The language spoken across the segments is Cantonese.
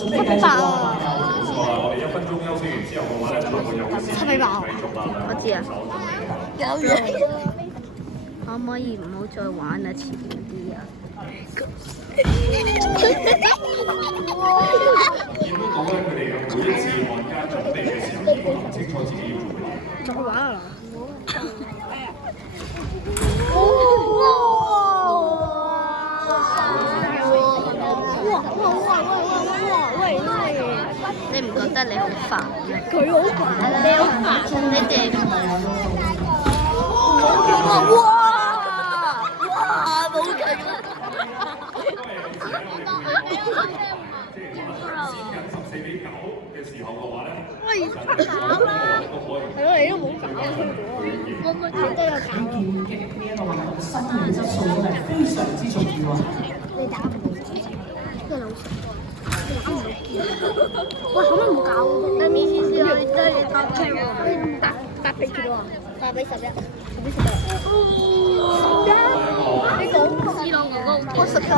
七比八啊！我哋1分鐘休息完之後嘅話咧，就會有嘅七比八，我知啊。有嘢。可唔可以唔好再玩啊？前啲啊！見到講咧，佢哋嘅每一次看家準備嘅時候，已經諗清楚自己要做乜嘢。再玩啊！你唔覺得你好煩咩？佢好煩啊！你好煩，你哋哇！冇停啊！14比9嘅時候嘅話咧，喂，慘啦！係咯，你都冇搞我咪睇都有搞。劍擊呢一個運動，心理質素真係非常之重要啊！你打唔到，即係老師，你打唔到劍。喂，可唔可以唔搞？你面試試啊！你真係打車喎，8比幾多啊？8比11，10比11。你講C朗哥哥，我11喎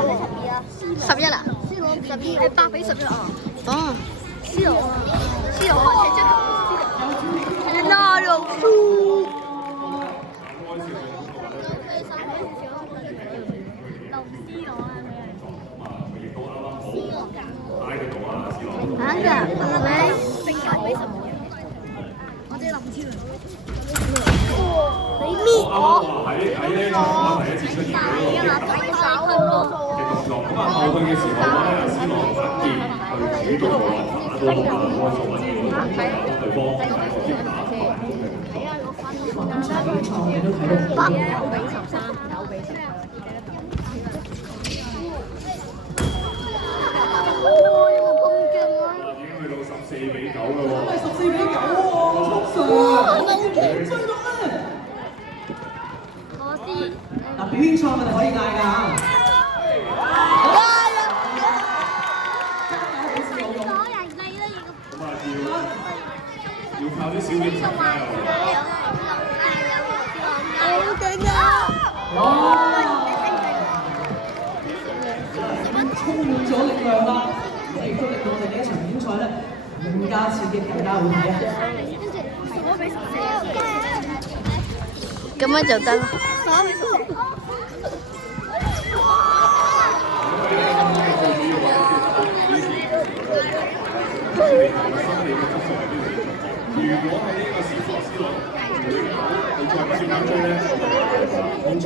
，11啊？C朗12，你8比11啊？哦。C朗啊，C朗啊，踢足球，那又輸。啱㗎，係咪？我哋林超你搣我！喺呢場波第一次出現嘅呢個嘅動作，咁後去嘅時候咧，C朗打劍去主動打到開數揾對方打個劍打過嚟咁所以比賽你都睇到9比13，9比10。有冇咁勁啊？已經去到14比9啦喎！係14比9喎，速上！追到咧！我知。嗱，表演賽我哋可以嗌㗎嚇。要靠啲小點神加油！好勁啊！哇！充滿咗力量啦，亦都令到我哋呢一場比賽咧更加刺激，更加好睇啊！咁樣就得啦。如果喺呢個時候C朗佢再不斷咁追咧，冇錯，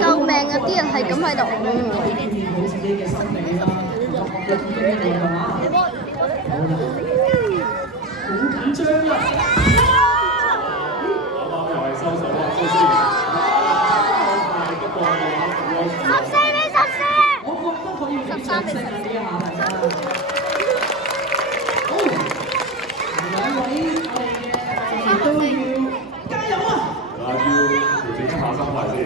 救命啊！啲人係咁喺度。鍛鍊好自己嘅心理啦，學嘅經驗係嘛？好緊張啊！啱啱又係收手啊，蘇斯。不過14比14。我覺得可以俾掌聲啊！呢一下大家。好，兩位我哋都要加油啊！要調整一下心態先。